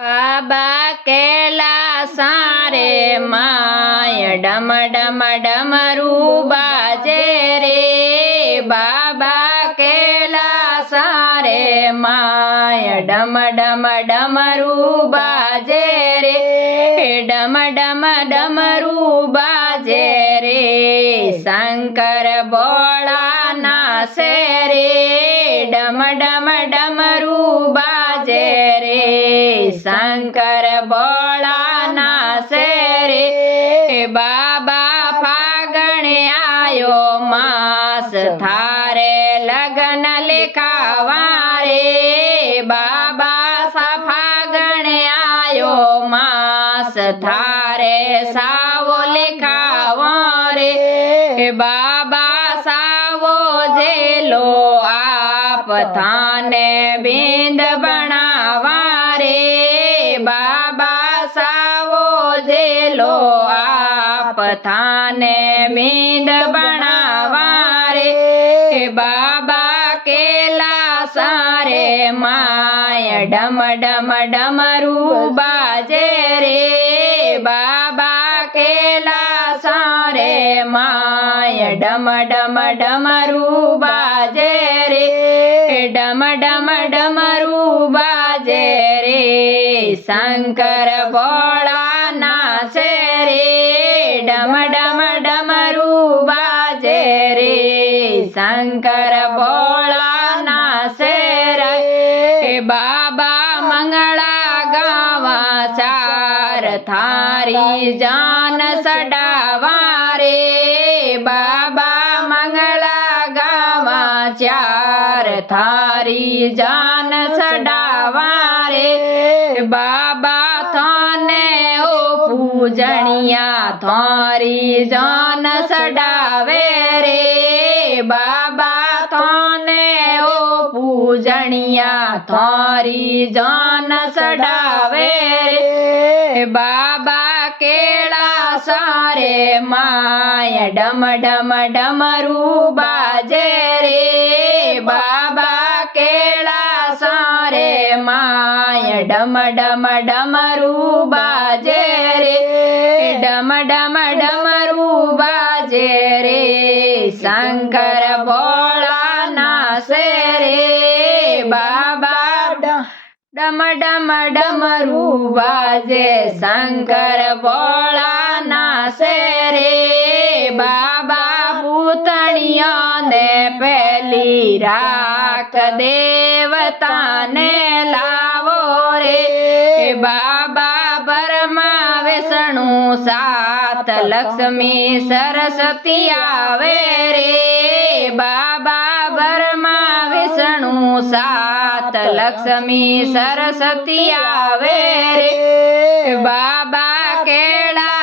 बाबा कैलासा रे माय डम डम डमरू बाजे रे। बाबा कैलासा रे माय डम डम डमरू बाजे रे। डम डम डमरू बाजे रे। शंकर भोला नाचे रे। डम डम डमरू बाजे रे। शंकर भोला नाचे रे। बाबा फागण आयो मास थारे लगन लिखावा रे। बाबा सा फागण आयो मास थारे सावो लिखावा रे। बाबा सावो जेलो आप थाने बिंद बनावा रे। बाबा सावो जेलो आप थाने बिंद बनावा रे। बाबा कैलासा रे माय डम डम डमरू बाजे रे। बाबा कैलासा रे माय डम डम डमरू बाजे रे। डम डम डमरू बाजे रे। शंकर भोला नाचे रे। डम डम डमरू बाजे रे। शंकर भोला नाचे रे। बाबा मंगला गावा चार थारी जान सडावा रे। बाबा मंगला गावा चार थारी जान सडावा रे। बाबा थाने ओ पूजनिया थारी जान सडावे रे। बाबा थाने ओ पूजनिया थारी जान सडावे रे। बाबा कैलासा रे माय डम डम डमरू बाजे रे। बाबा कैलासा रे माय डम डम डमरू बाजे रे। डम डम डमरू बाजे रे। शंकर भोला नाचे रे। बाबा डम डम डमरू बाजे। शंकर भोला नाचे रे। बाबा भूतनिया ने पहली राख देवता ने लावो रे। बाबा ब्रह्मा विष्णु सात लक्ष्मी सरस्वती आवे रे। बाबा ब्रह्मा विष्णु सात लक्ष्मी सरस्वती आवे रे। बाबा कैलासा